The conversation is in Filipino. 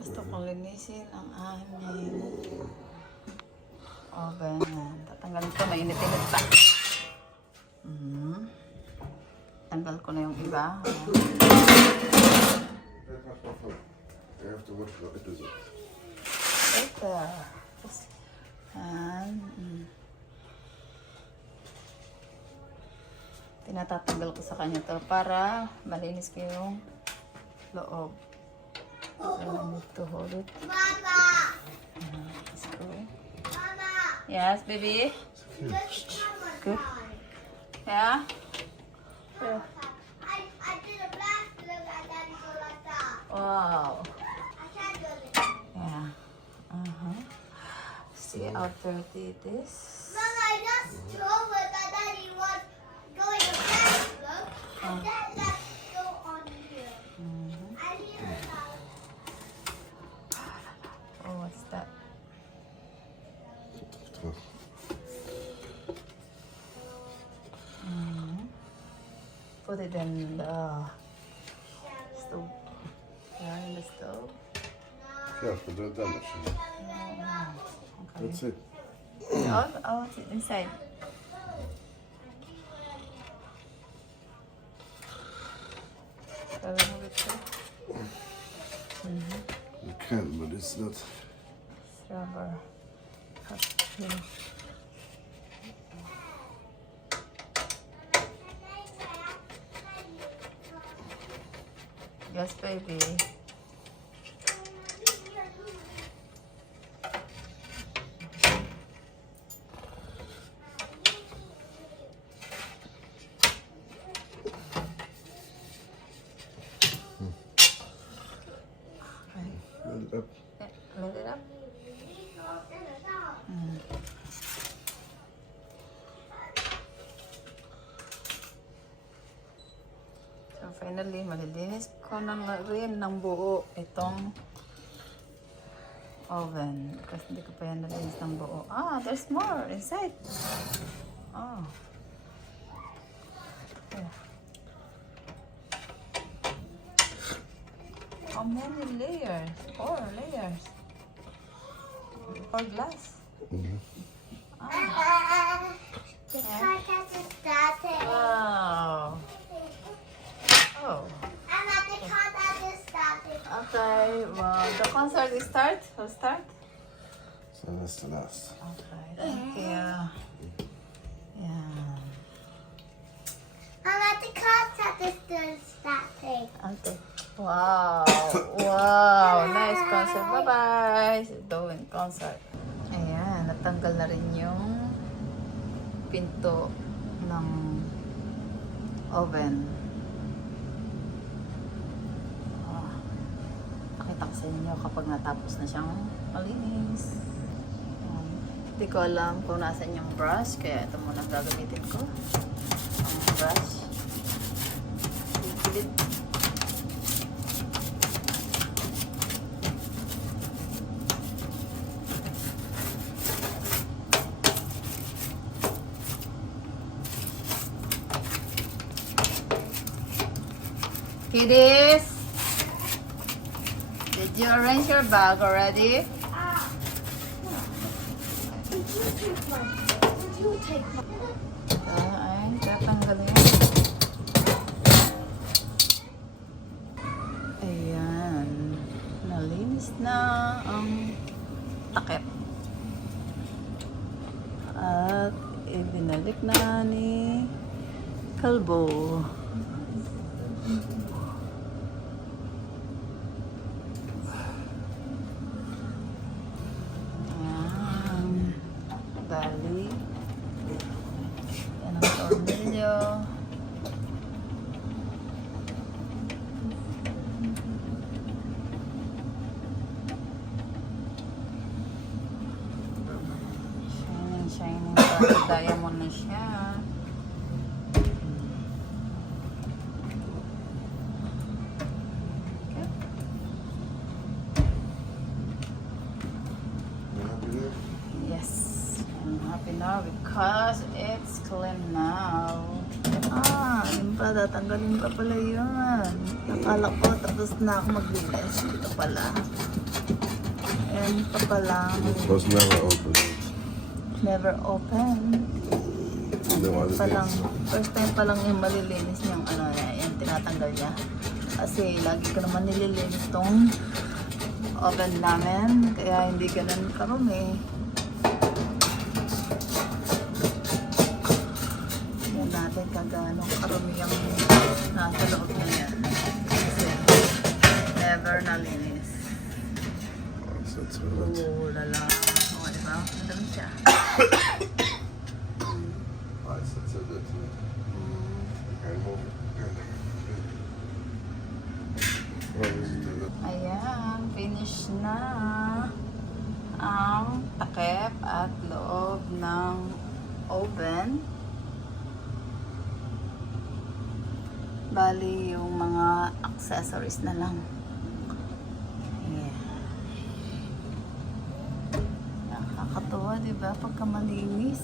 Gusto kong linisin ang aming oven. Tatanggalin ko, mainit-init pa. Tanggal ko na yung iba. Ito. Tinatatanggal ko sa kanya to para malinis ko yung loob. So, I need to hold it. Mama! Let's go. Mama! Yes, baby? Good. Yeah? Yeah. I did a blast look at Daddy go like that. Wow. I can't do it. Yeah. See how dirty it is? Mama, I just drove it that Daddy was going to blast look. And then let's go on here. I need a towel. Oh, what's that? Put it in the stove. Yeah, in the stove. Careful, don't damage it. Okay. That's it. Oh, it's inside. Shall we move it too? You can, but it's not. Rubber. Cut here. Yes, baby. Hold it up. Hold it up. So finally, malilinis ko na rin ng buo itong oven. Kasi hindi ko pa yan nalinis ng buo. Ah, there's more inside. Oh. Here. How many layers? 4 layers. 4 glass. The car has started. Wow. Oh. I'm at the car that is started. Okay, well, the concert is start. Will start. So that's the last. Okay, thank you. Yeah. I'm at the car that is still starting. Okay. Wow. Wow. Nice concert. Bye-bye. Doing concert. Ayan, natanggal na rin yung pinto ng oven. Pakita ko sa inyo kapag natapos na siyang malinis. Hindi ko alam kung nasan yung brush, kaya ito muna gagamitin ko. Ang brush. Pilit. Kiddies! Did you arrange your bag already? Ay, tatanggalin. Ayan. Nalinis na ang takip. At ibinalik na ni Kalbo. Bali. Yan ang tornilyo. Shining. Parang diamond na siya. Okay. You happy there? Yes. I'm happy now because it's clean now. Ah, yun pa, tatanggalin pa pala yun. Akala ko tapos na ako maglinis. Ito pala. oven pa pala. It was never open. Never open. No, Pa lang, first time pa lang yung malilinis niyang ano, yung tinatanggal niya. Kasi lagi ko naman nililinis tong oven namin, kaya hindi ganun karumi. Yan natin kagano karumi yung nasa loob na yan. Kasi never nalinis. So it's alright. Oo, lala. O, diba? Madami siya. I said so that. Okay, move it. Ayan, finish na ang takip at loob ng oven. Bali, yung mga accessories na lang. Yeah. Nakakatuwa, diba? Pagka malinis.